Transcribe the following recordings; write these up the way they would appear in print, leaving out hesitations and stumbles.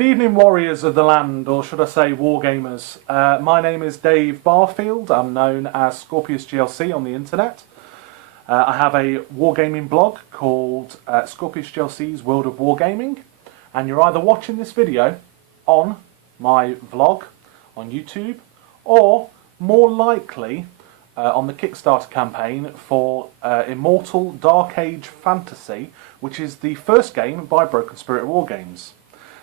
Good evening, warriors of the land, or should I say wargamers. My name is Dave Barfield. I'm known as Scorpius GLC on the internet. I have a wargaming blog called Scorpius GLC's World of Wargaming, and you're either watching this video on my vlog on YouTube, or more likely on the Kickstarter campaign for Immortal Dark Age Fantasy, which is the first game by Broken Spirit Wargames.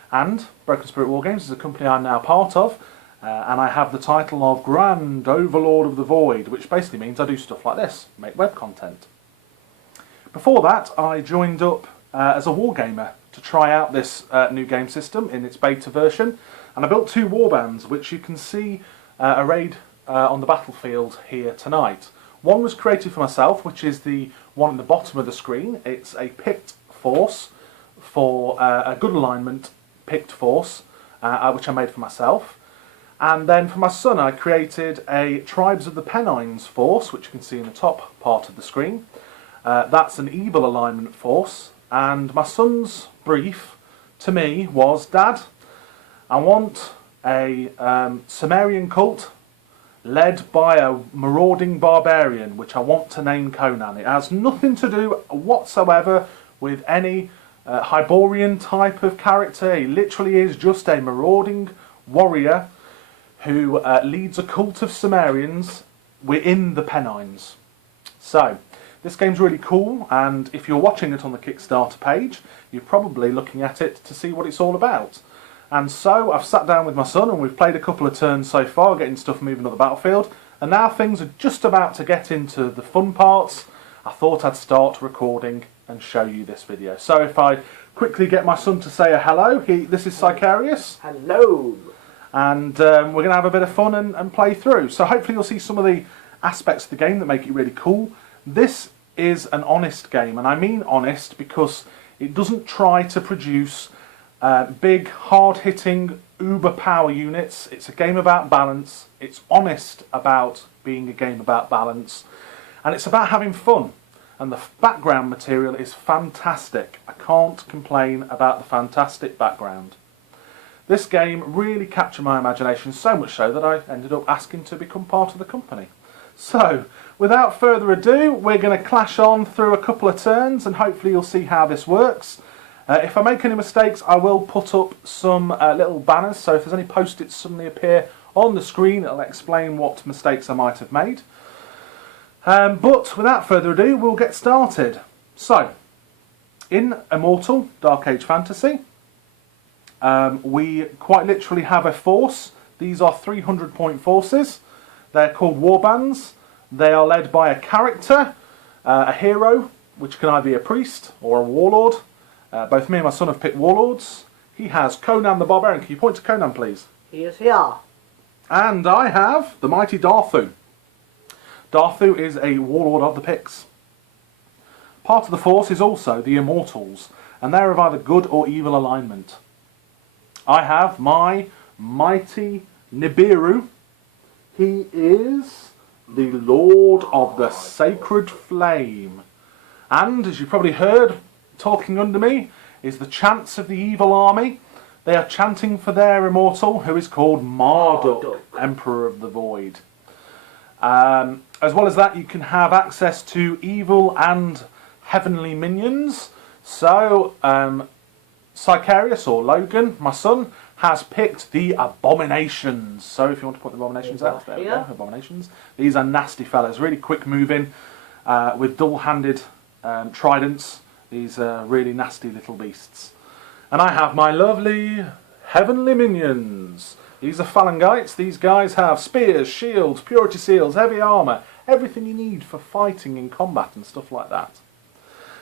And Broken Spirit Wargames is a company I'm now part of, and I have the title of Grand Overlord of the Void, which basically means I do stuff like this, make web content. Before that, I joined up as a wargamer to try out this new game system in its beta version, and I built two warbands, which you can see arrayed on the battlefield here tonight. One was created for myself, which is the one at the bottom of the screen. It's a Pictish Force for a good alignment Pictish Force, which I made for myself. And then for my son I created a Tribes of the Pennines Force, which you can see in the top part of the screen. That's an evil alignment force, and my son's brief to me was, Dad, I want a Sumerian cult led by a marauding barbarian, which I want to name Conan. It has nothing to do whatsoever with any Hyborian type of character. He literally is just a marauding warrior who leads a cult of Sumerians within the Pennines. So, this game's really cool, and if you're watching it on the Kickstarter page, you're probably looking at it to see what it's all about. And so, I've sat down with my son and we've played a couple of turns so far, getting stuff moving on the battlefield, and now things are just about to get into the fun parts. I thought I'd start recording and show you this video. So if I quickly get my son to say a hello, this is Sicarius. Hello. And we're going to have a bit of fun and play through. So hopefully you'll see some of the aspects of the game that make it really cool. This is an honest game, and I mean honest because it doesn't try to produce big, hard-hitting, uber power units. It's a game about balance. It's honest about being a game about balance. And it's about having fun. And the background material is fantastic. I can't complain about the fantastic background. This game really captured my imagination, so much so that I ended up asking to become part of the company. So, without further ado, we're going to clash on through a couple of turns, and hopefully you'll see how this works. If I make any mistakes, I will put up some little banners, so if there's any post-its suddenly appear on the screen, it'll explain what mistakes I might have made. But without further ado, we'll get started. So, in Immortal Dark Age Fantasy, we quite literally have a force. These are 300-point forces. They're called warbands. They are led by a character, a hero, which can either be a priest or a warlord. Both me and my son have picked warlords. He has Conan the Barbarian. Can you point to Conan, please? He is here. And I have the mighty Darthu. Darthu is a warlord of the Picts. Part of the force is also the Immortals, and they're of either good or evil alignment. I have my mighty Nibiru. He is the Lord of the Sacred Flame. And, as you probably heard, talking under me, is the chants of the evil army. They are chanting for their immortal, who is called Marduk, Emperor of the Void. As well as that, you can have access to evil and heavenly minions. So, Sicarius, or Logan, my son, has picked the Abominations. So if you want to put the Abominations out, there we go, Abominations. These are nasty fellas, really quick moving, with dual-handed tridents. These are really nasty little beasts. And I have my lovely heavenly minions. These are phalangites. These guys have spears, shields, purity seals, heavy armour, everything you need for fighting in combat and stuff like that.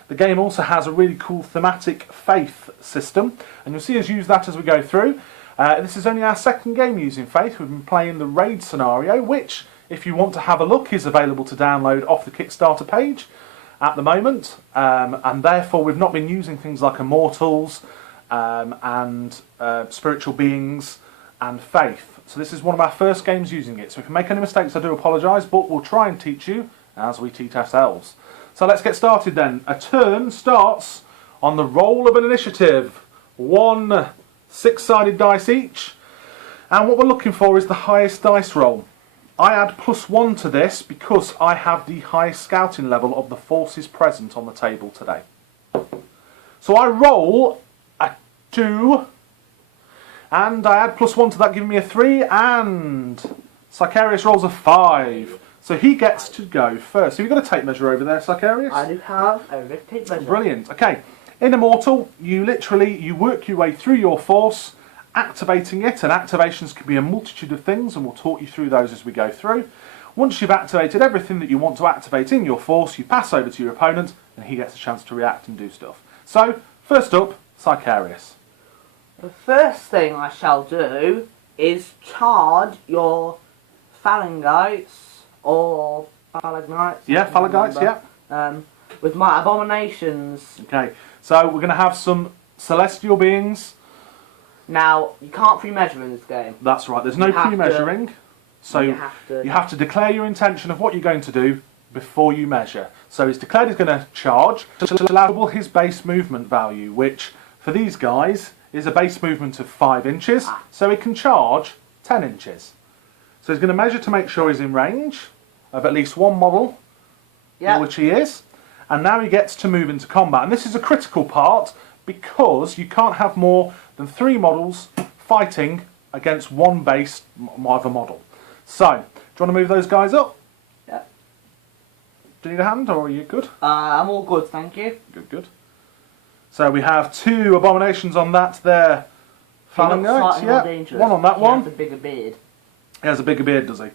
The game also has a really cool thematic faith system, and you'll see us use that as we go through. This is only our second game using faith. We've been playing the raid scenario, which, if you want to have a look, is available to download off the Kickstarter page at the moment, and therefore we've not been using things like immortals and spiritual beings and faith. So this is one of our first games using it. So if you make any mistakes, I do apologise, but we'll try and teach you as we teach ourselves. So let's get started then. A turn starts on the roll of an initiative. 1 6-sided dice each, and what we're looking for is the highest dice roll. I add +1 to this because I have the highest scouting level of the forces present on the table today. So I roll a 2, and I add +1 to that, giving me a 3, and Sicarius rolls a 5. So he gets to go first. Have you got a tape measure over there, Sicarius? I do have a tape measure. Brilliant. Okay. In Immortal, you work your way through your force, activating it, and activations can be a multitude of things, and we'll talk you through those as we go through. Once you've activated everything that you want to activate in your force, you pass over to your opponent, and he gets a chance to react and do stuff. So, first up, Sicarius. The first thing I shall do is charge your phalangites, or phalagnites. Yeah, phalangites, yeah. With my abominations. Okay, so we're going to have some celestial beings. Now, you can't pre-measure in this game. That's right, there's no pre-measuring. So you have to declare your intention of what you're going to do before you measure. So he's declared he's going to charge to double his base movement value, which for these guys is a base movement of 5 inches. So he can charge 10 inches. So he's going to measure to make sure he's in range of at least one model, which he is. And now he gets to move into combat. And this is a critical part because you can't have more than 3 models fighting against one base of a model. So, do you want to move those guys up? Yeah. Do you need a hand or are you good? I'm all good, thank you. Good, good. So we have 2 abominations on that there. Phalangites, yeah. One on that one. He has a bigger beard. He has a bigger beard, does he?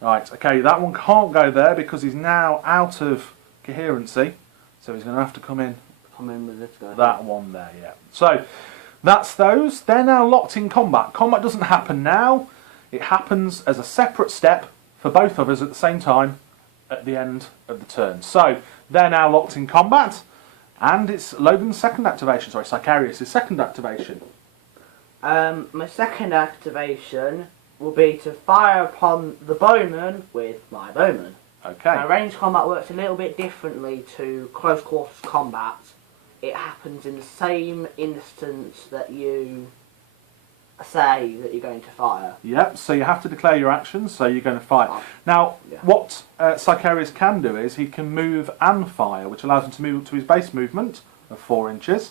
Right, okay, that one can't go there because he's now out of coherency. So he's going to have to come in. Come in with this guy. That one there, yeah. So, that's those. They're now locked in combat. Combat doesn't happen now. It happens as a separate step for both of us at the same time at the end of the turn. So, they're now locked in combat. And it's Logan's second activation. Sorry, Sicarius' second activation. My second activation will be to fire upon the bowman with my bowman. Okay. Now, ranged combat works a little bit differently to close quarters combat. It happens in the same instance that you say that you're going to fire. Yep, so you have to declare your actions, so you're going to fire. Now, what Sicarius can do is he can move and fire, which allows him to move to his base movement of 4 inches,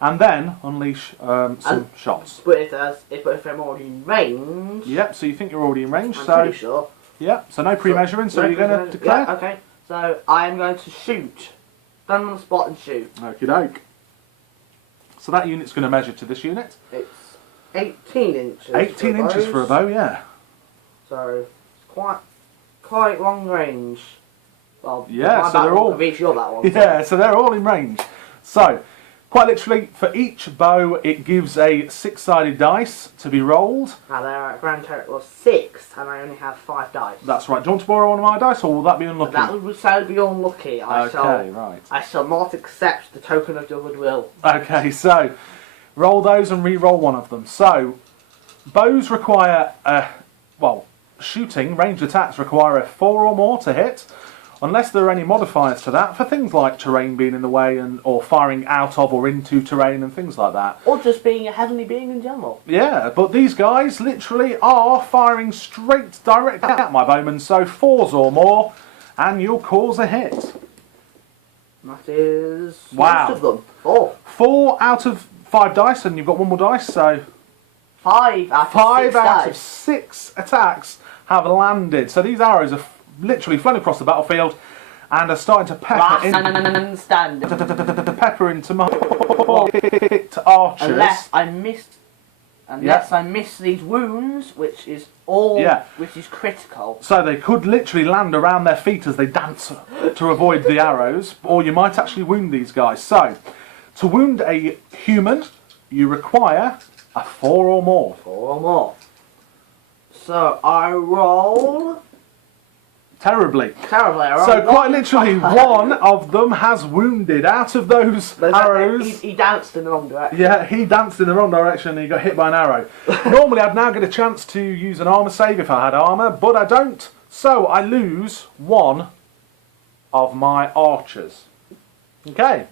and then unleash some shots. But if I'm already in range... Yep, so you think you're already in range, I'm pretty sure. Yep, so no pre-measuring, so you're going to declare? Yeah, okay. So I am going to shoot. Stand on the spot and shoot. Okie doke. So that unit's going to measure to this unit. It's 18 inches. 18 inches for a bow, yeah. So it's quite long range. Well, yeah, so they're all. That one, yeah, so they're all in range. So, quite literally, for each bow, it gives a 6-sided dice to be rolled. Now they're at grand total of 6, and I only have 5 dice. That's right. Do you want to borrow one of my dice, or will that be unlucky? That would so be unlucky. Right. I shall not accept the token of your goodwill. Okay, so roll those and re-roll one of them. So, bows require shooting, ranged attacks require a 4 or more to hit. Unless there are any modifiers to that, for things like terrain being in the way or firing out of or into terrain and things like that. Or just being a heavenly being in general. Yeah, but these guys literally are firing straight directly at my bowman, so 4s or more, and you'll cause a hit. That is wow. Most of them. 4. 4 out of 5 dice, and you've got one more dice, so 5 out of 6 attacks have landed. So these arrows are literally flown across the battlefield and are starting to pepper into my picked archers. Unless I miss these wounds, which is critical. So they could literally land around their feet as they dance to avoid the arrows, or you might actually wound these guys. So, to wound a human, you require a 4 or more. 4 or more. So I roll... Terribly. So quite literally, one of them has wounded. Out of those arrows... He danced in the wrong direction. Yeah, he danced in the wrong direction and he got hit by an arrow. Normally I'd now get a chance to use an armour save if I had armour, but I don't. So I lose one of my archers. Okay.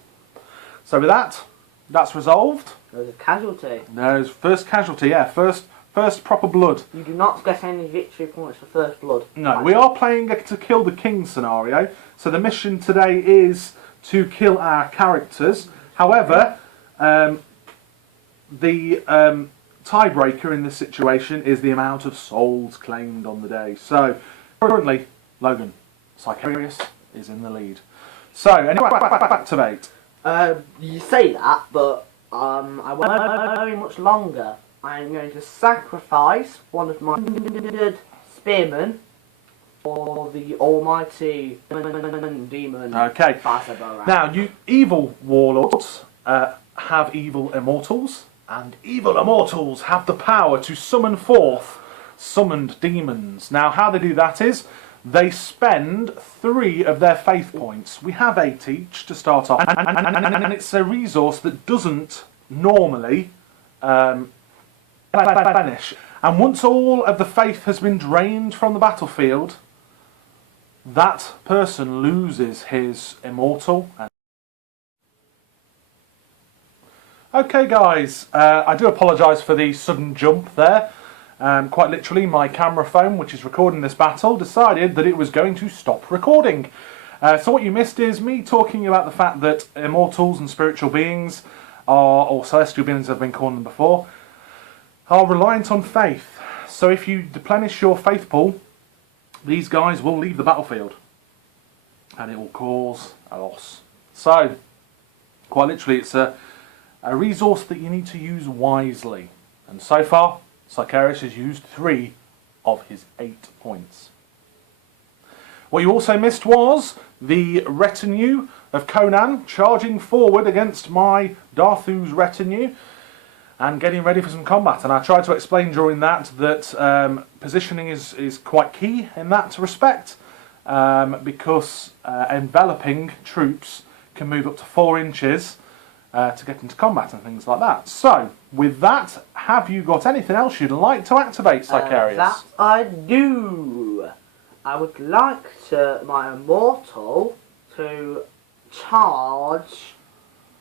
So with that, That's resolved. There's a casualty. There's first casualty, yeah, first proper blood. You do not get any victory points for first blood. No, we are playing a to kill the king scenario, so the mission today is to kill our characters. However, the tiebreaker in this situation is the amount of souls claimed on the day. So, currently, Logan Sicarius is in the lead. So, anyway, back to 8. You say that, but I won't very much longer. I'm going to sacrifice one of my spearmen for the almighty demon. Okay. Now, you evil warlords have evil immortals, and evil immortals have the power to summon forth summoned demons. Now, how they do that is they spend 3 of their faith points. We have 8 each to start off, and it's a resource that doesn't normally replenish. And once all of the faith has been drained from the battlefield, that person loses his immortal. Okay guys, I do apologise for the sudden jump there. Quite literally, my camera phone, which is recording this battle, decided that it was going to stop recording. So what you missed is me talking about the fact that immortals and spiritual beings, or celestial beings I've been calling them before, are reliant on faith. So if you deplenish your faith pool, these guys will leave the battlefield. And it will cause a loss. So, quite literally, it's a resource that you need to use wisely. And so far, Sicarius has used 3 of his 8 points. What you also missed was the retinue of Conan charging forward against my Darthu's retinue and getting ready for some combat. And I tried to explain during that positioning is quite key in that respect, because enveloping troops can move up to 4 inches to get into combat and things like that. So, with that, have you got anything else you'd like to activate, Sicarius? That I do. I would like my immortal to charge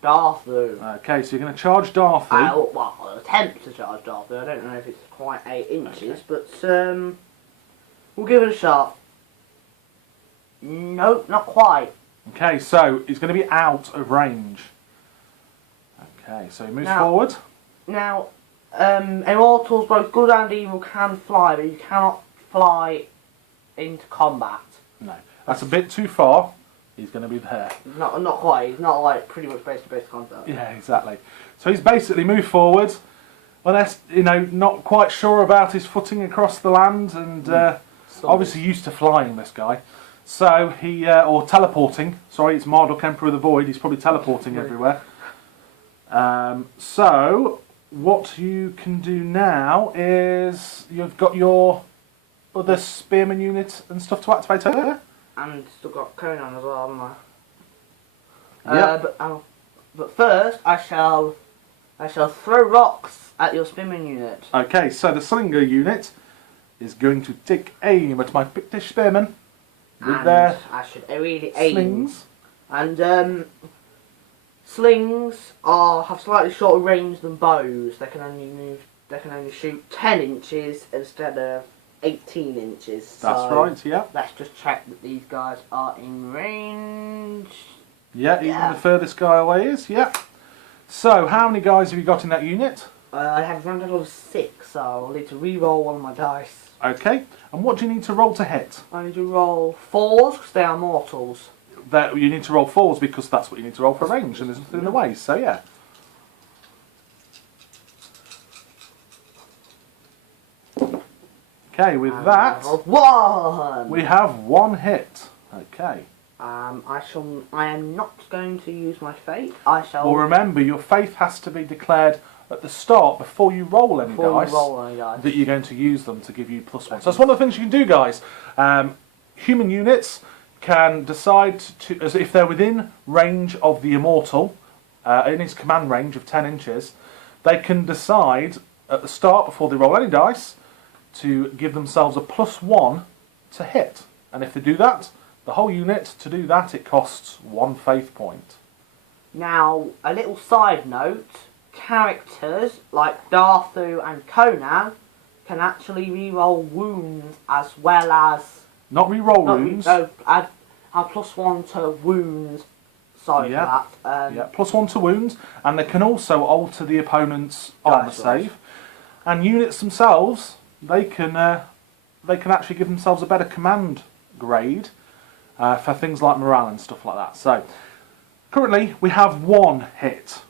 Darthu. Okay, so you're going to charge Darthu. Well, I'll attempt to charge Darthu. I don't know if it's quite 8 inches, but we'll give it a shot. Nope, not quite. Okay, so he's going to be out of range. Okay, so he moves forward. Now, immortals, both good and evil, can fly, but you cannot fly into combat. No, that's a bit too far. He's going to be there. Not quite. He's not like pretty much base-to-base contact. Yeah, exactly. So he's basically moved forward, unless not quite sure about his footing across the land, and obviously used to flying. This guy, so he or teleporting. Sorry, it's Marduk, Emperor of the Void. He's probably teleporting everywhere. So what you can do now is you've got your other spearman unit and stuff to activate over there. And still got Conan as well, haven't I? Yeah. But first, I shall throw rocks at your spearman unit. Okay, so the slinger unit is going to take aim at my Pictish spearmen with their I should really aim. slings. And slings have slightly shorter range than bows. They can only shoot 10 inches instead of 18 inches. That's right, yeah. Let's just check that these guys are in range. Yeah, even the furthest guy away is, yeah. So, how many guys have you got in that unit? I have a round total of 6, so I'll need to re-roll one of my dice. Okay, and what do you need to roll to hit? I need to roll 4s because they are mortals. You need to roll 4s because that's what you need to roll for range, and there's nothing in the way, so yeah. Okay, with that, we have 1 hit. Okay. I am not going to use my faith. I shall. Well, remember, your faith has to be declared at the start before you roll any dice. That you're going to use them to give you +1. So that's one of the things you can do, guys. Human units can decide to, as if they're within range of the immortal, in his command range of 10 inches, they can decide at the start before they roll any dice to give themselves a +1 to hit. And if they do that, the whole unit, to do that, it costs 1 faith point. Now, a little side note, characters like Darthu and Conan can actually reroll wounds as well as... Not reroll wounds. Add +1 to wounds. Sorry for that. Yeah, +1 to wounds, and they can also alter the opponent's armor save. And units themselves, they can actually give themselves a better command grade for things like morale and stuff like that. So currently we have 1 hit,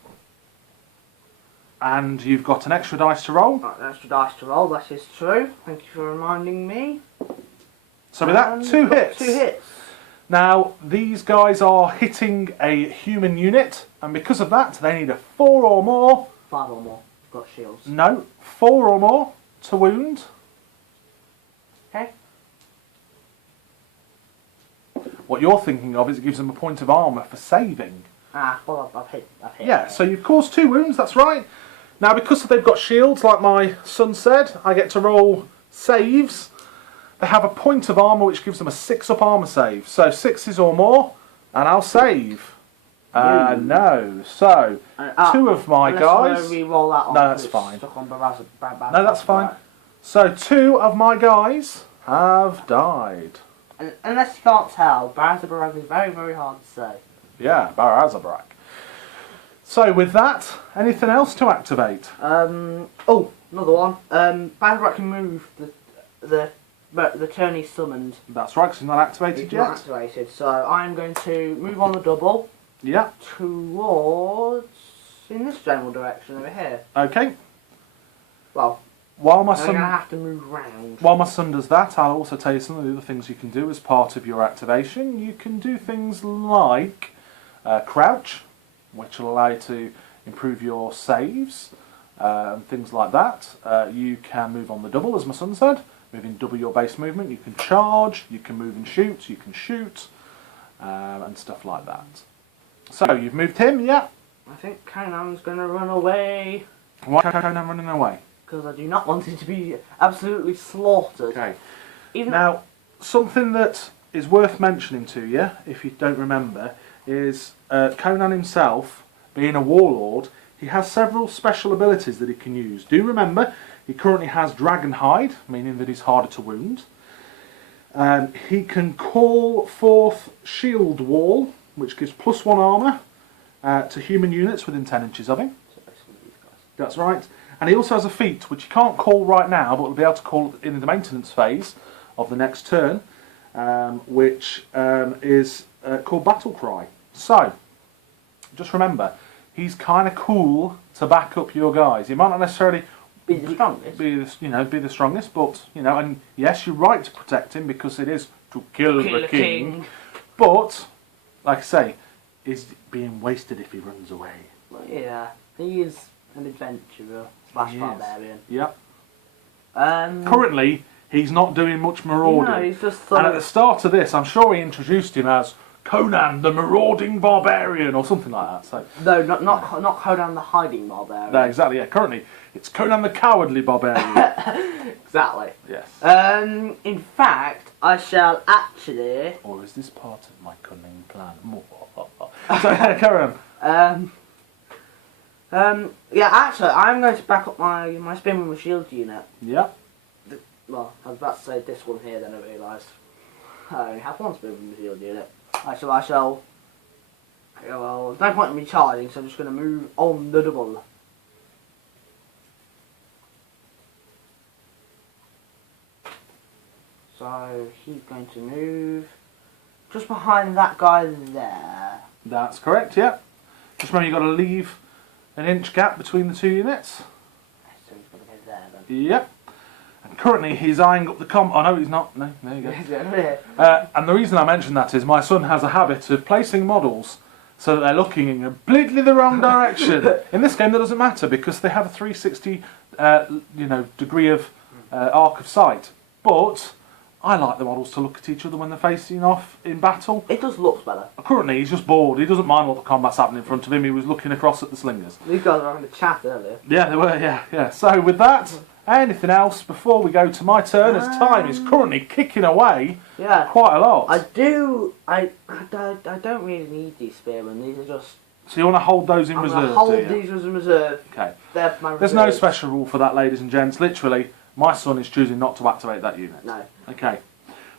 and you've got an extra dice to roll. Right, an extra dice to roll. That is true. Thank you for reminding me. So with that, 2 hits. 2 hits. Now, these guys are hitting a human unit, and because of that, they need a 4 or more. 5 or more. Got shields. No, 4 or more to wound. Okay. What you're thinking of is it gives them a point of armour for saving. Ah, well, I've hit. Yeah, so you've caused 2 wounds, that's right. Now, because they've got shields, like my son said, I get to roll saves. They have a point of armour which gives them a 6-up armour save. So 6s or more, and I'll save. No. So, 2 of my guys... Re-roll that on, no, that's fine. No, that's fine. So 2 of my guys have died. Unless you can't tell, Barazabrak is very, very hard to say. Yeah, Barazabrak. So with that, anything else to activate? Oh, another one. Barazabrak can move the turn he's summoned. That's right, because he's not activated yet. Not activated, so I'm going to move on the double. Yeah. Towards... in this general direction over here. Okay. Well, while my I'm son... going to have to move round. While my son does that, I'll also tell you some of the other things you can do as part of your activation. You can do things like crouch, which will allow you to improve your saves, and things like that. You can move on the double, as my son said. Moving double your base movement. You can charge, you can move and shoot, you can shoot, and stuff like that. So, you've moved him, yeah? I think Conan's going to run away. Why is Conan running away? Because I do not want him to be absolutely slaughtered. Okay. Now, something that is worth mentioning to you, if you don't remember, is Conan himself, being a warlord, he has several special abilities that he can use. Do remember, he currently has Dragon Hide, meaning that he's harder to wound. He can call forth Shield Wall, which gives +1 armour to human units within 10 inches of him. That's right. And he also has a feat, which he can't call right now, but will be able to call in the maintenance phase of the next turn, which is called Battle Cry. So, just remember, he's kind of cool to back up your guys. He might not necessarily be the strongest. Be the strongest, but and yes, you're right to protect him because it is to kill the king. But, like I say, is being wasted if he runs away. Well, yeah, he is an adventurer / barbarian. Yep. Currently, he's not doing much marauding. No, he's just. And at the start of this, I'm sure he introduced him as Conan the Marauding Barbarian or something like that. So no, not Conan the Hiding Barbarian. No, exactly. Yeah, currently it's Conan the Cowardly Barbarian. Exactly. Yes. In fact, I shall actually. Or is this part of my cunning plan? So carry on. Yeah, actually, I'm going to back up my Spin with Shield unit. Yeah. Well, I was about to say this one here, then I realised I only have one Spin with Shield unit. I shall. Well, there's no point in me charging, so I'm just going to move on the double. So he's going to move just behind that guy there. That's correct. Yeah. Just remember, you've got to leave an inch gap between the 2 units. So he's going to go there then. Yep. And currently he's eyeing up the Oh no, he's not. No, there you go. And the reason I mention that is my son has a habit of placing models so that they're looking in completely the wrong direction. In this game, that doesn't matter because they have a 360, degree of arc of sight. But I like the models to look at each other when they're facing off in battle. It just looks better. Currently, he's just bored. He doesn't mind what the combat's happening in front of him. He was looking across at the slingers. These guys were having a chat earlier. Yeah, they were. Yeah. So with that, anything else before we go to my turn? As time is currently kicking away. Yeah. Quite a lot. I don't really need these spearmen. These are just So you want to hold those in I'm reserve, going to hold do you? these as in reserve. Okay. They're my There's no reserves. special rule for that, ladies and gents. Literally, my son is choosing not to activate that unit. No. Okay.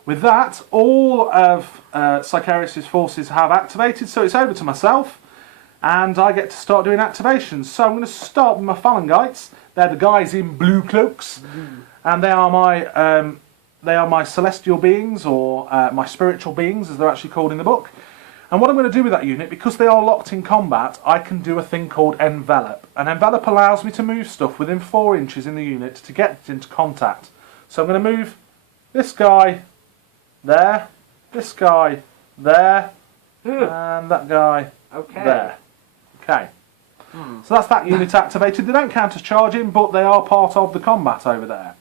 With that, all of Sicarius' forces have activated, so it's over to myself, and I get to start doing activations. So I'm going to start with my Phalangites. They're the guys in blue cloaks, and they are my celestial beings, or my spiritual beings, as they're actually called in the book. And what I'm going to do with that unit, because they are locked in combat, I can do a thing called envelop. And envelop allows me to move stuff within 4 inches in the unit to get it into contact. So I'm going to move this guy there, this guy there, and that guy there. Okay. So that's that unit activated. They don't count as charging, but they are part of the combat over there.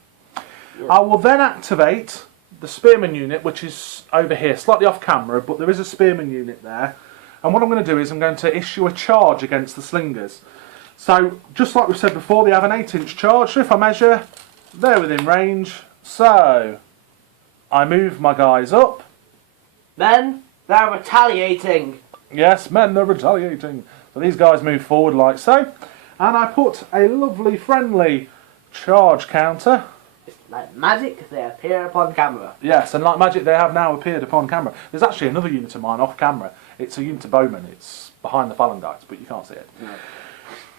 Yeah. I will then activate the Spearman unit, which is over here, slightly off camera, but there is a Spearman unit there. And what I'm going to do is I'm going to issue a charge against the Slingers. So, just like we said before, they have an 8-inch charge, so if I measure, they're within range. So, I move my guys up. Then, they're retaliating. Yes, men, they're retaliating. So these guys move forward like so. And I put a lovely, friendly charge counter. It's like magic, they appear upon camera. Yes, and like magic, they have now appeared upon camera. There's actually another unit of mine off camera. It's a unit of bowmen. It's behind the Phalangites, but you can't see it. No.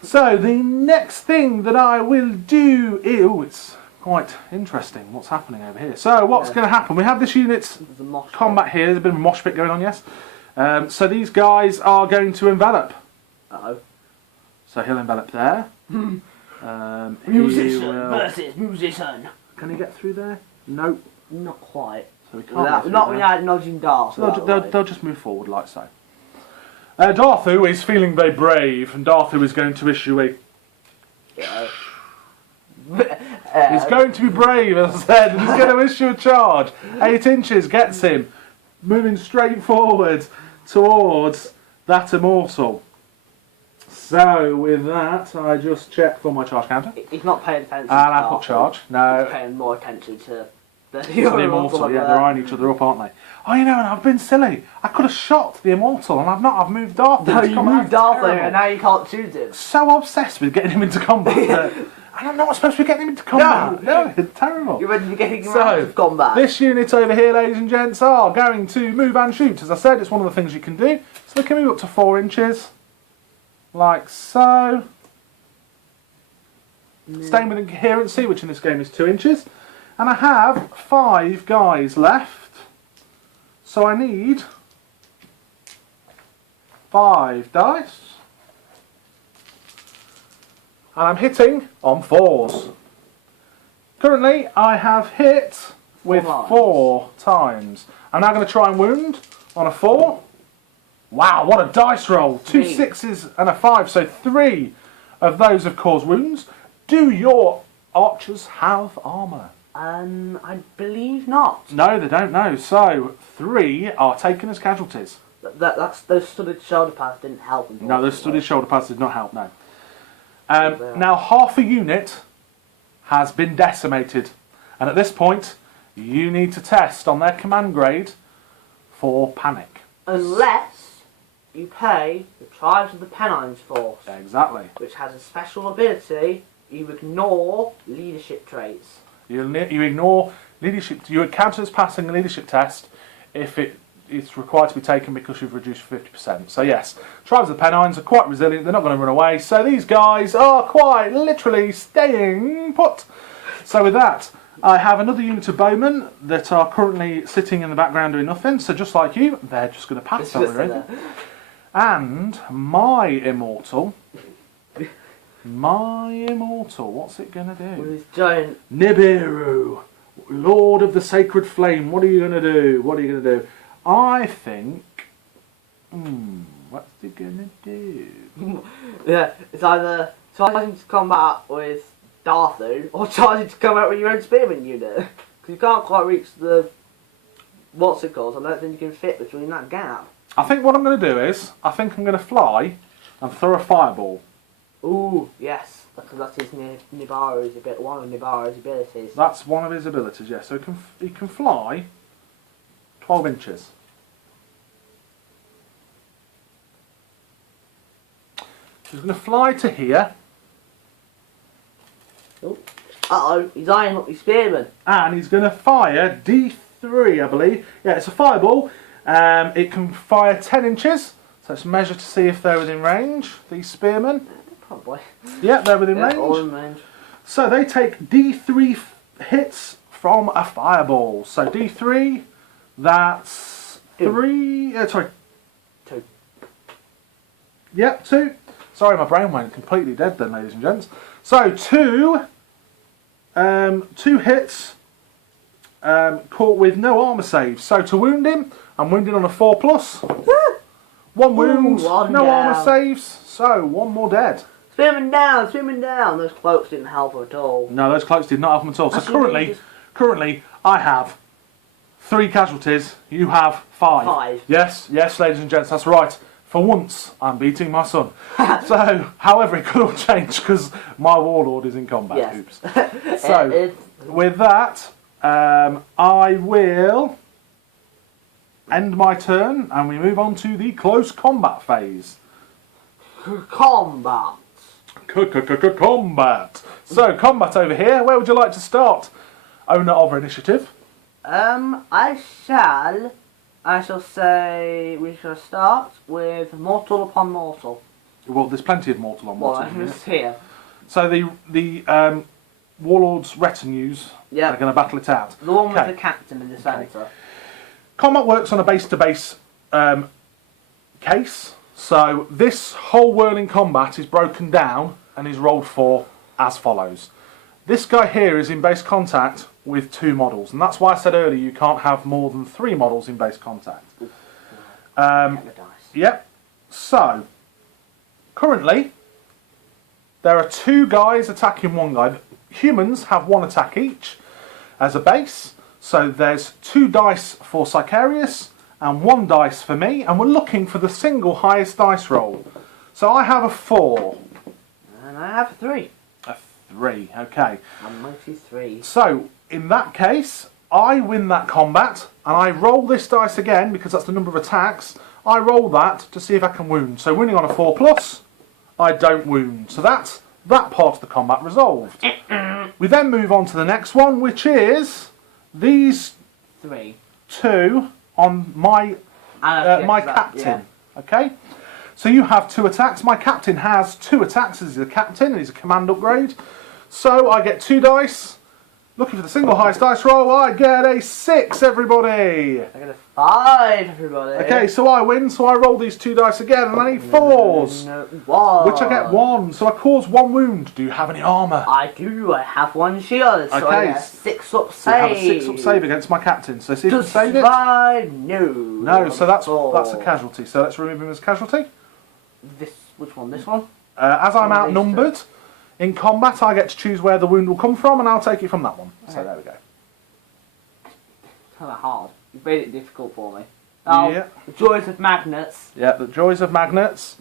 So the next thing that I will do is... Oh, it's quite interesting what's happening over here. So what's going to happen? We have this unit's combat here. There's a bit of a mosh pit going on, yes. So these guys are going to envelop. Uh-oh. So he'll envelop there. Musician versus musician. Can he get through there? No. Not quite. So we can't Not without nudging Darth. So they'll just move forward like so. Darthu is feeling very brave, and Darthu is going to issue a... He's going to be brave, as I said, and he's going to issue a charge. 8 inches gets him, moving straight forward towards that immortal. So, with that, I just check for my charge counter. He's not paying attention and to I put charge. No. He's paying more attention to the immortal. Yeah, they're eyeing each other up, aren't they? Oh, you know, and I've been silly. I could have shot the immortal, and I've not. I've moved Darth. No, you moved Darth there, and now you can't choose him. So obsessed with getting him into combat. I don't know what's supposed to be getting him into combat. No, it's terrible. You're ready to get him out of combat. This unit over here, ladies and gents, are going to move and shoot. As I said, it's one of the things you can do. So they can move up to 4 inches. Like so. Staying within coherency, which in this game is 2 inches. And I have 5 guys left. So I need 5 dice. And I'm hitting on 4s. Currently, I have hit with 4 times. I'm now going to try and wound on a 4. Wow, what a dice roll. 2 6s and a 5, so 3 of those have caused wounds. Do your archers have armour? I believe not. No, they don't know. So, 3 are taken as casualties. Those studded shoulder pads didn't help. No, those studded shoulder pads did not help, no. Now, half a unit has been decimated. And at this point, you need to test on their command grade for panic. Unless you pay the Tribes of the Pennines Force. Exactly. Which has a special ability, you ignore leadership traits. You ignore leadership. You would count as passing a leadership test if it's required to be taken because you've reduced 50%. So yes, Tribes of the Pennines are quite resilient. They're not going to run away. So these guys are quite literally staying put. So with that, I have another unit of bowmen that are currently sitting in the background doing nothing. So just like you, they're just going to pass over. And my immortal, what's it going to do? With his giant Nibiru, Lord of the Sacred Flame, what are you going to do? What are you going to do? I think, what's it going to do? Yeah, it's either charging to combat with Darthu or charging to combat with your own Spearman unit. Because you can't quite reach the, what's it called, I don't think you can fit between that gap. I think what I'm going to do is, I think I'm going to fly and throw a fireball. Ooh, yes, because that's his Nibiru's one of Nibiru's abilities. That's one of his abilities, yes. So he can fly 12 inches. He's going to fly to here. Oh. Uh-oh, he's eyeing up his spearman. And he's going to fire D3, I believe. Yeah, it's a fireball. It can fire 10 inches. So let's measure to see if they're within range, these spearmen. Probably. Yeah, they're within range. All in range. So they take D3 hits from a fireball. So D3, that's 3. Sorry. 2. Yep, 2. Sorry, my brain went completely dead then, ladies and gents. So 2 hits, caught with no armour saves. So to wound him, I'm wounded on a 4+. 1 wound, one no down. armour saves. So 1 more dead. Spearman down, spearman down. Those cloaks didn't help at all. No, those cloaks did not help him at all. So currently, I have 3 casualties. You have 5. 5. Yes, ladies and gents, that's right. For once, I'm beating my son. So, however, it could all change because my warlord is in combat. Yes. Oops. So, with that, I will end my turn and we move on to the close combat phase. Combat. Combat. So, combat over here. Where would you like to start, owner of initiative? I shall say we shall start with mortal upon mortal. Well, there's plenty of mortal on mortal. Well, it's here. So the warlord's retinues are going to battle it out. The one with the captain in the centre. Combat works on a base-to-base case. So this whole whirling combat is broken down and is rolled for as follows. This guy here is in base contact with 2 models, and that's why I said earlier you can't have more than 3 models in base contact. Yep. So, currently, there are 2 guys attacking 1 guy. Humans have 1 attack each as a base, so there's 2 dice for Sicarius and 1 dice for me, and we're looking for the single highest dice roll. So I have a 4. And I have a 3. A 3, okay. I'm mighty 3. So, in that case, I win that combat, and I roll this dice again, because that's the number of attacks. I roll that to see if I can wound. So winning on a 4+, I don't wound. So that's that part of the combat resolved. We then move on to the next one, which is these 3. 2 on my captain. Yeah. Okay? So you have 2 attacks. My captain has 2 attacks as he's a captain, and he's a command upgrade. So I get 2 dice. Looking for the single highest dice roll, I get a 6, everybody! I get a 5, everybody! Okay, so I win, so I roll these 2 dice again, and I need 4s! Which I get 1, so I cause 1 wound. Do you have any armour? I do, I have 1 shield, so I get a 6-up save! So you have a 6-up save against my captain, so see if you can save it? No! No, so that's a casualty, so let's remove him as a casualty. Which one? This one? As I'm outnumbered, in combat, I get to choose where the wound will come from, and I'll take it from that one. Okay. So there we go. Kind of hard. You've made it difficult for me. Oh, yeah. The joys of magnets. Yeah, the joys of magnets.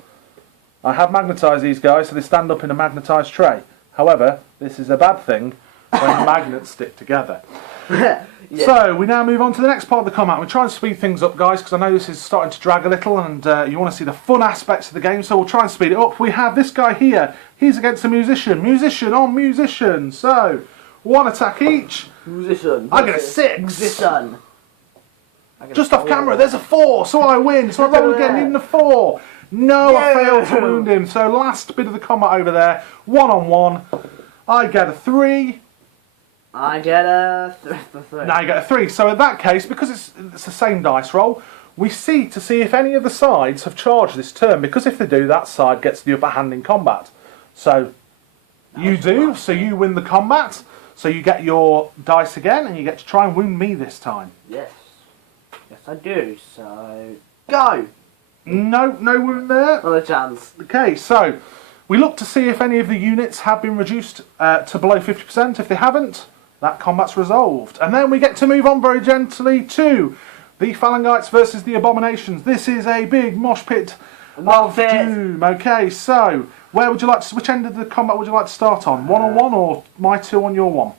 I have magnetised these guys, so they stand up in a magnetised tray. However, this is a bad thing when magnets stick together. Yeah. So, we now move on to the next part of the combat. We're trying to speed things up, guys, because I know this is starting to drag a little, and you want to see the fun aspects of the game, so we'll try and speed it up. We have this guy here. He's against a musician. Musician on musician. So, 1 attack each. Musician. I get a 6. Musician. Just off camera, there's a 4, so I win. So I roll again, needing a 4. No, I failed to wound him. So last bit of the combat over there, 1-on-1. I get a 3. I get a 3. Now you get a 3. So in that case, because it's the same dice roll, we see to see if any of the sides have charged this turn. Because if they do, that side gets the upper hand in combat. So you do, so you win the combat. So you get your dice again, and you get to try and wound me this time. Yes. Yes, I do. So go. No wound there. Not a chance. Okay, so we look to see if any of the units have been reduced to below 50%. If they haven't, that combat's resolved. And then we get to move on very gently to the Phalangites versus the Abominations. This is a big mosh pit of doom. Okay, so where would you like to? Which end of the combat would you like to start on? 1-on-1 or my 2 on your 1?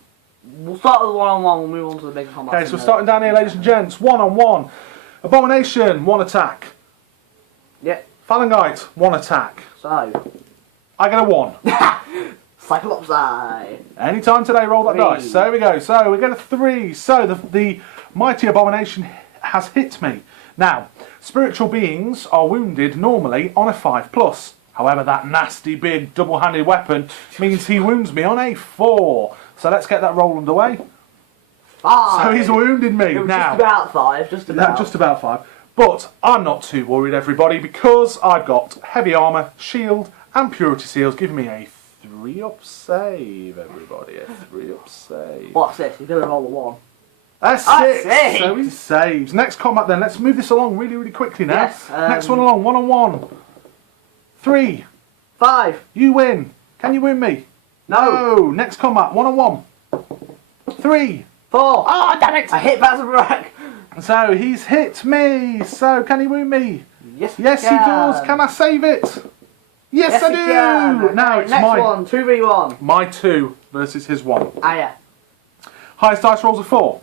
We'll start with 1-on-1. We'll move on to the big combat. Okay, so we're starting down here, ladies and gents. 1-on-1. Abomination, 1 attack. Yep. Phalangite, 1 attack. So I get a 1. Cyclops Eye. Anytime today, roll that 3. dice. So here we go. So we get a 3. So the mighty abomination has hit me. Now, spiritual beings are wounded normally on a 5+. However, that nasty big double-handed weapon means he wounds me on a 4. So let's get that roll underway. 5. So he's wounded me. It was now, just about 5. Just about. no, just about 5. But I'm not too worried, everybody, because I've got heavy armour, shield, and purity seals, giving me a 3-up save, everybody. A 3-up save. What's this? You're going to roll a 1. That's 6. So he saves. Next combat then. Let's move this along really, really quickly now. Yes, Next one along. 1-on-1. 3. 5. You win. Can you win me? No. Next combat. 1-on-1. 3. 4. Oh, damn it! I hit Bazabrak. So he's hit me. So can he wound me? Yes, Yes, he does. Can I save it? Yes, I do. Can. Now it's Next my one. 2v1. my 2 versus his 1. Ah, yeah. Highest dice rolls are 4.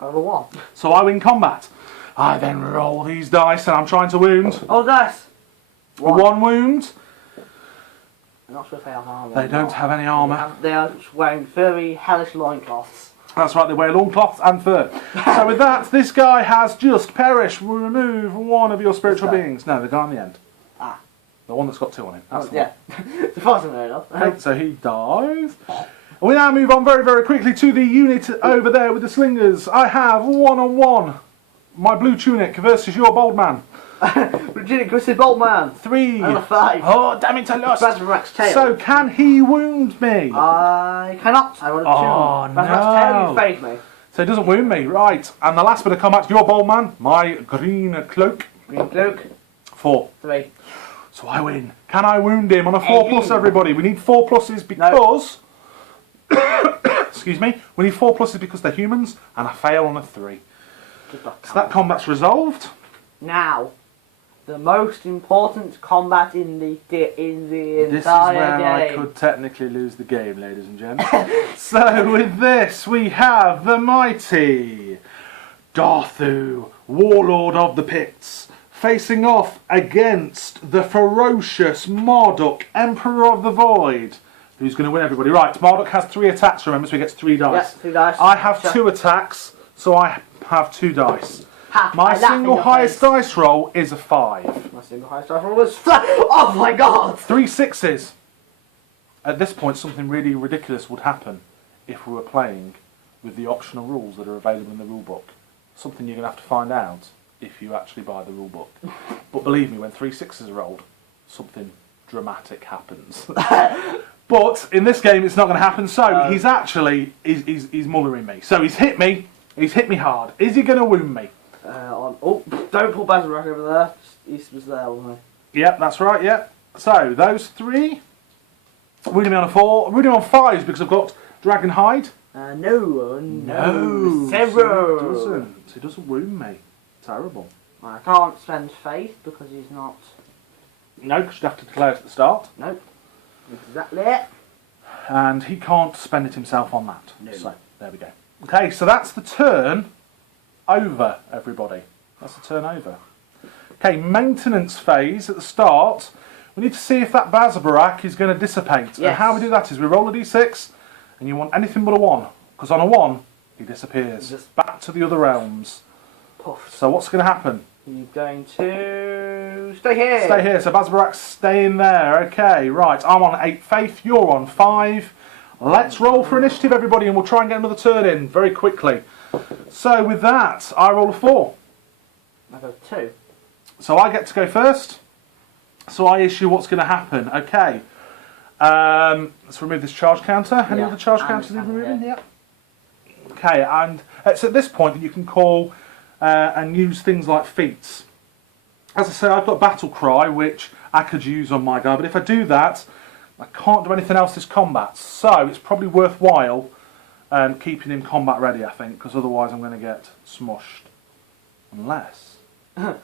Over 1. So I win combat. I then roll these dice and I'm trying to wound. Oh, dice. 1 wound. I'm not sure if they have armour. They don't have any armour. They are wearing very hellish loincloths. That's right, they wear loincloths and fur. So with that, this guy has just perished. Remove 1 of your spiritual beings. No, the guy on the end. Ah. The one that's got 2 on it. That's the Yeah. It wasn't fair enough. one. Okay, so he dies. We now move on very, very quickly to the unit over there with the slingers. I have 1-on-1. My blue tunic versus your bold man. Virginia Christie Boltman. 3. Over 5. Oh, damn it, I lost. Bazabrak's tail. So can he wound me? I cannot. I rolled a 2. Oh, Bazabrak's tail, no. you fade me. So he doesn't wound me, right. And the last bit of combat, your bold man, my green cloak. Green cloak. 4. 3. So I win. Can I wound him on a 4+, everybody? We need 4+ because... Excuse me. We need 4+ because they're humans, and I fail on a 3. So that combat's resolved. Now, the most important combat in the entire This is where game. I could technically lose the game, ladies and gents. So with this, we have the mighty Darthu, Warlord of the Pits, facing off against the ferocious Marduk, Emperor of the Void. Who's going to win, everybody? Right, Marduk has 3 attacks, remember, so he gets 3 dice. Yes, 3 dice. I have 2 attacks, so I have 2 dice. Ha, My I laugh in single your highest face. dice roll is a 5. My single highest dice roll was oh my god! 3 6s. At this point, something really ridiculous would happen if we were playing with the optional rules that are available in the rulebook. Something you're going to have to find out if you actually buy the rulebook. But believe me, when 3 6s are rolled, something dramatic happens. But in this game, it's not going to happen. So he's actually he's mullering me. So he's hit me. He's hit me hard. Is he going to wound me? Oh, don't pull Bazabrak over there. He was there, wasn't Yep, that's right. Yep. So those 3. Wounding me on a 4. Wounding me on 5s because I've got Dragon Hide. No. So Zero. he doesn't wound me. Terrible. I can't spend faith because he's not. No, because you'd have to declare it at the start. Nope. Exactly it. And he can't spend it himself on that. No. So, there we go. Okay, so that's the turn over, everybody. That's the turn over. Okay, maintenance phase at the start. We need to see if that Bazabrak is going to dissipate. Yes. And how we do that is we roll a d6, and you want anything but a 1. Because on a 1, he disappears. Just back to the other realms. puffed. So what's going to happen? You're going to stay here. Stay here. So Bazabrak's staying there. Okay, right. I'm on 8 faith. You're on 5. Let's roll for initiative, everybody, and we'll try and get another turn in very quickly. So with that, I roll a 4. I go 2. So I get to go first. So I issue what's going to happen. Okay. Let's remove this charge counter. Any other charge counters need removing? Yep. Okay, and it's at this point that you can call and use things like feats. As I say, I've got Battle Cry, which I could use on my guy, but if I do that, I can't do anything else this combat. So it's probably worthwhile keeping him combat ready, I think, because otherwise I'm going to get smushed. Unless I've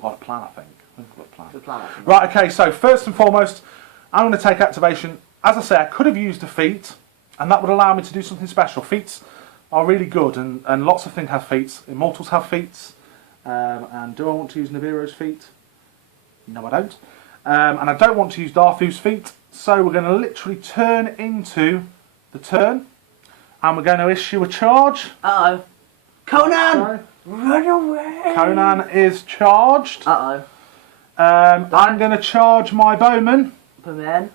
got a plan, I think. I've got a plan. Right, okay, so first and foremost, I'm going to take activation. As I say, I could have used a feat, and that would allow me to do something special. Feats are really good, and lots of things have feats. Immortals have feats, and do I want to use Nibiru's feat? No, I don't. And I don't want to use Darthu's feat, so we're going to literally turn into the turn. And we're going to issue a charge. Uh-oh. Conan! So, Run away! Conan is charged. Uh-oh. I'm going to charge my bowman. But then...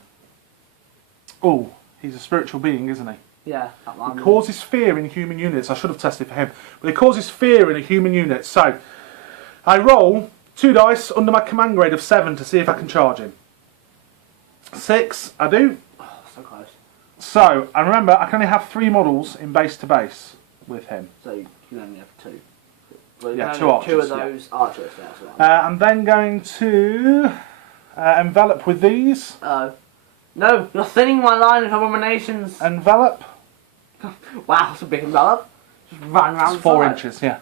Oh, he's a spiritual being, isn't he? Yeah, that one. He causes fear in human units. I should have tested for him. But he causes fear in a human unit. So, I roll 2 dice under my command grade of 7 to see if I can charge him. 6, I do. Oh, so close. So, and remember, I can only have 3 models in base to base with him. So you can only have 2. Well, Yeah, you can 2 only have archers. 2 of those archers. Yeah, that's what I mean. I'm then going to envelop with these. Uh-oh. No, you're thinning my line of abominations. Envelop. Wow, that's a big envelope. Just ran around. It's 4 inside. inches, yeah.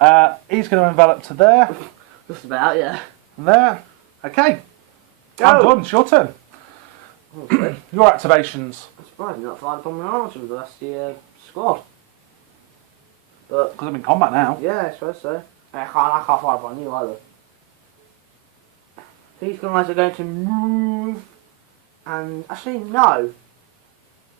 Yeah. He's going to envelop to there. Just about, yeah. And there. Okay. Go. I'm done. It's your turn. Oh, good. Your activations. I'm surprised you're not fired upon my archer with the rest of your squad. But, Because I'm in combat now. yeah, I suppose so. I can't fire upon you either. These guys are going to move. And, actually, no.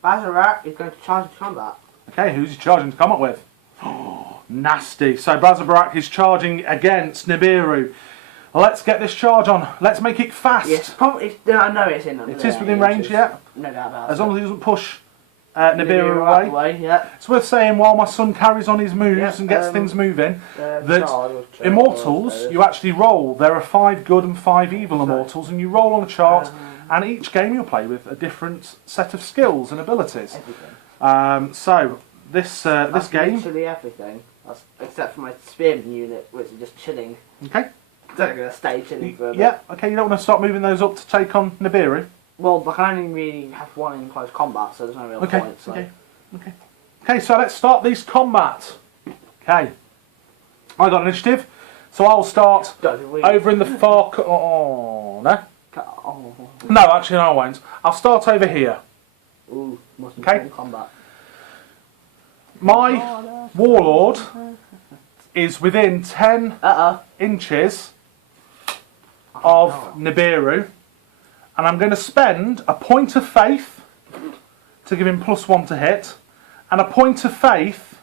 Bazarak is going to charge into combat. Okay, who's he charging to combat with? Oh, nasty. So Brazabarak is charging against Nibiru. Let's get this charge on. Let's make it fast. Yes, probably. I know it's in. It is within range, yeah. No doubt about it. As long as he doesn't push Nibiru out the away. way, yeah. It's worth saying while my son carries on his moves Yeah, and gets things moving, charge that was immortals, you actually roll. There are 5 good and 5 evil immortals, and you roll on a chart, and each game you'll play with a different set of skills and abilities. Everything. So this That's game, literally everything. That's, except for my spearman unit, which is just chilling. okay, They're going to stay chilling for a bit. yeah, okay. You don't want to start moving those up to take on Nibiru. Well, I can only really have 1 in close combat, so there's no real Okay, point. So. okay. So let's start this combat. Okay, I got initiative, so I'll start over in the far. Oh no. Oh. No, actually, no, I won't. I'll start over here. Ooh, must Okay. be combat. My warlord is within 10 inches of Nibiru, and I'm going to spend a point of faith to give him +1 to hit, and a point of faith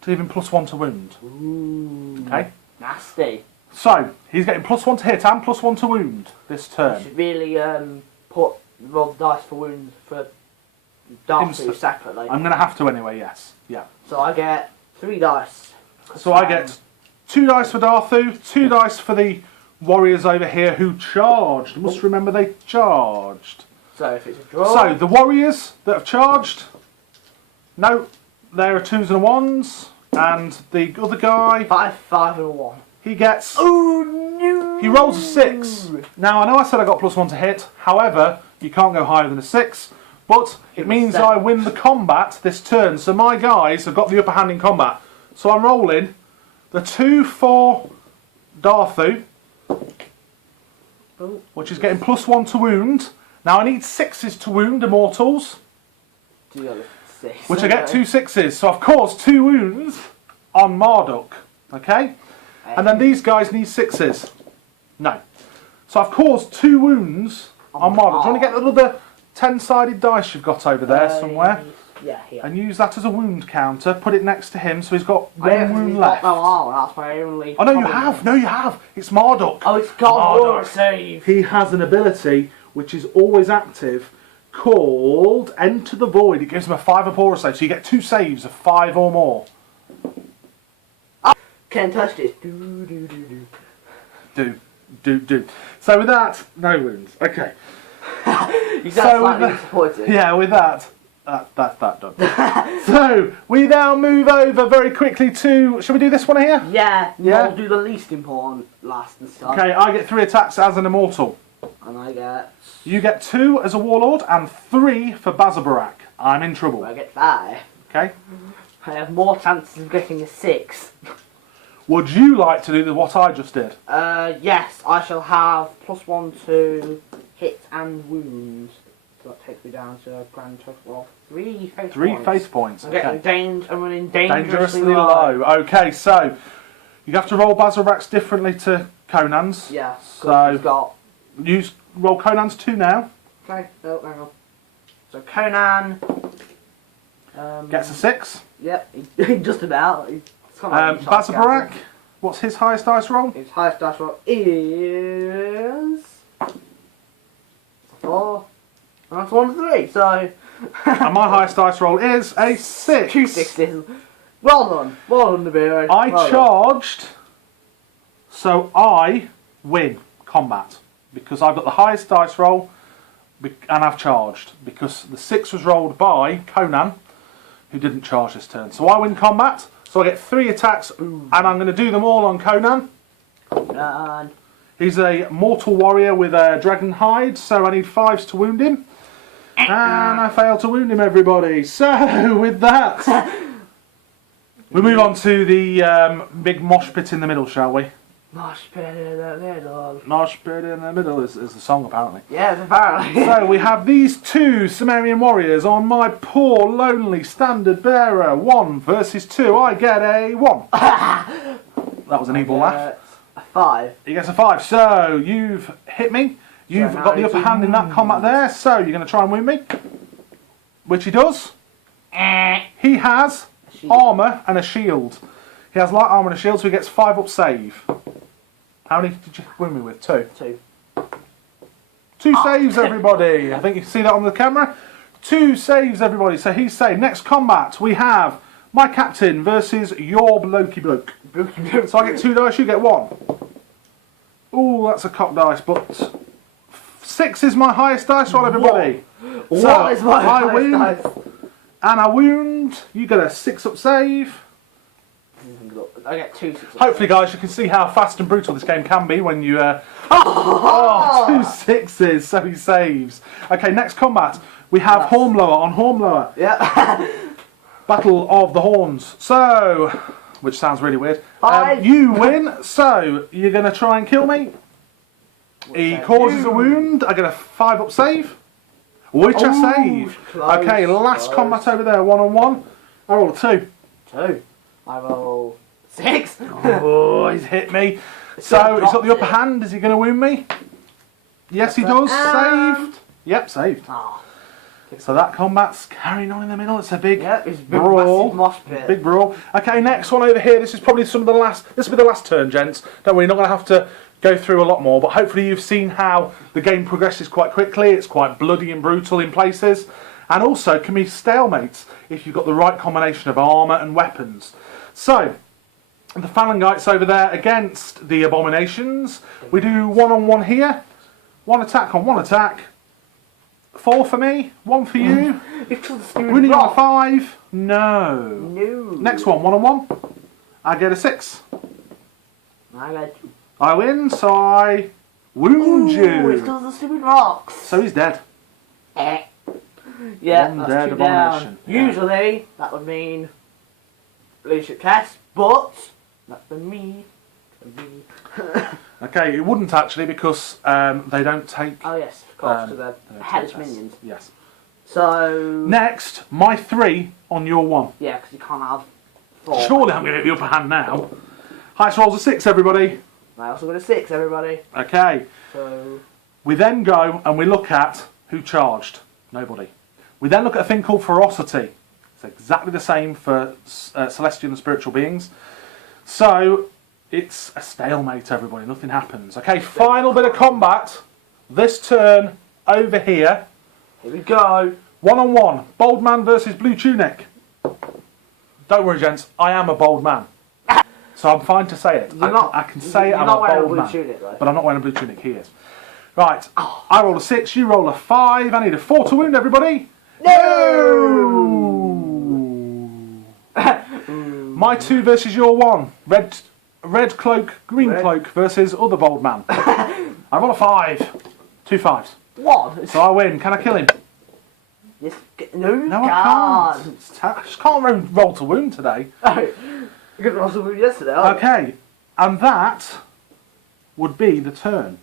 to give him +1 to wound. Ooh. Okay? Nasty. So, he's getting +1 to hit and +1 to wound this You turn. should really roll the dice for wounds for Darcy separately. I'm going to have to anyway, yes. Yeah. So I get 3 dice. So I get 2 dice for Darthu, 2 dice for the warriors over here who charged. You must remember they charged. So if it's a draw... So, the warriors that have charged, no, there are 2s and 1s, and the other guy, 5 and a 1. he gets... Oh no! He rolls a 6. Now, I know I said I got +1 to hit, however, you can't go higher than a 6, but it means I win the combat this turn, so my guys have got the upper hand in combat. So I'm rolling the 2 for Darthu, which is getting +1 to wound. Now I need 6s to wound immortals, which I get 2 6s. So I've caused 2 wounds on Marduk. Okay? And then these guys need 6s. No. So I've caused 2 wounds on Marduk. Do you want to get the other 10-sided dice you've got over there somewhere? Yeah, here. And use that as a wound counter. Put it next to him so he's got 1 wound left. No armor, that's my only... Oh no, you have! No, you have! It's Marduk! Oh, it's got Marduk. war save! He has an ability which is always active called Enter the Void. It gives him a 5 up aura save, so you get 2 saves of 5 or more. Can't touch this. Do. So with that, no wounds. Okay. You sound slightly disappointed. Yeah, with that's that done. So we now move over very quickly to. Shall we do this one here? Yeah. Yeah. We'll do the least important last and stuff. Okay, I get 3 attacks as an immortal. And I get... You get 2 as a warlord and 3 for Bazabarak. I'm in trouble. I get 5. Okay. I have more chances of getting a 6. Would you like to do what I just did? Yes, I shall have +1 to hit and wound. So that takes me down to a grand total of 3 faith points. 3 faith points. I'm running dangerously low. Okay, so you have to roll Bazarak's differently to Conan's. Yeah, So he's got roll Conan's 2 now. Okay, oh, hang on. So Conan Gets a 6. Yep, just about. Bazabarak, what's his highest dice roll? His highest dice roll is 4. And that's 1 to 3, so... And my highest dice roll is a 6. 2 6s. Well done. Well done, Nibiru. I charged, so I win combat. Because I've got the highest dice roll, and I've charged. Because the 6 was rolled by Conan, who didn't charge this turn. So I win combat, so I get 3 attacks, and I'm going to do them all on Conan. Conan. He's a mortal warrior with a dragon hide, so I need 5s to wound him. And I failed to wound him, everybody. So, with that, we move on to the big mosh pit in the middle, shall we? Mosh pit in the middle. Mosh pit in the middle is the song, apparently. Yes, apparently. So, we have these 2 Sumerian warriors on my poor, lonely standard bearer. 1 versus 2. I get a 1. That was an evil laugh. A 5. He gets a 5. So, you've hit me. You've got the upper hand in that combat there, so you're going to try and wound me. Which he does. He has armour and a shield. He has light armour and a shield, so he gets 5 up save. How many did you wound me with? 2? 2. 2 saves, everybody. I think you can see that on the camera. 2 saves, everybody. So he's saved. Next combat, we have my captain versus your blokey bloke. So I get 2 dice, you get 1. Ooh, that's a cock dice, but... 6 is my highest dice roll, everybody. What is my highest win, dice? And I wound. You get a 6 up save. I get 2 6 up. Hopefully, guys, you can see how fast and brutal this game can be when you... 2 6s, so he saves. Okay, next combat. We have Hornblower on Hornblower. Yeah. Battle of the Horns. So, which sounds really weird. 5. You win, so you're going to try and kill me. He causes a wound. I get a 5 up save, which I save. Close, Okay, last close. combat over there, 1-on-1. I roll a 2. 2. I roll 6. Oh, he's hit me. So he's got the upper hand. Is he going to wound me? Yes, he does. Saved. Yep, saved. Oh. So that combat's carrying on in the middle. It's a big It's big brawl. massive mosh pit. Big brawl. Okay, next one over here. This is probably some of the last. This will be the last turn, gents. Don't worry, you're not going to have to go through a lot more, but hopefully you've seen how the game progresses quite quickly. It's quite bloody and brutal in places, and also can be stalemates if you've got the right combination of armour and weapons. So, the Phalangites over there against the Abominations. We do 1-on-1 here. 1 attack on 1 attack. 4 for me, 1 for you. Winning on a 5. No. Next one, 1-on-1. I get a 6. I get 2. I win, so I wound you. It's because of the stupid rocks. So he's dead. Yeah, One that's dead 2 abomination. down. Yeah. Usually, that would mean leadership test, but not for me. Okay, it wouldn't actually because they don't take... Oh yes, of course, because they they're don't hellish take tests. minions. Yes. So... Next, my 3 on your 1. Yeah, because you can't have 4. Surely I'm going to get the upper hand now. Highest rolls a 6, everybody. I also got a 6, everybody. Okay. So... We then go and we look at who charged. Nobody. We then look at a thing called ferocity. It's exactly the same for celestial and spiritual beings. So, it's a stalemate, everybody. Nothing happens. Okay, final bit of combat. This turn over here. Here we go. 1-on-1. Bold man versus blue tunic. Don't worry, gents. I am a bold man. So I'm fine to say it. I can say I'm a bold man. Tunic, though. But I'm not wearing a blue tunic. He is. Right. I roll a 6. You roll a 5. I need a 4 to wound everybody. No! My 2 versus your 1. Red cloak, green cloak versus other bold man. I roll a 5. 2 5s. What? So I win. Can I kill him? Yes. No, No, I can't. I just can't roll to wound today. Because I was yesterday. Okay. And that would be the turn.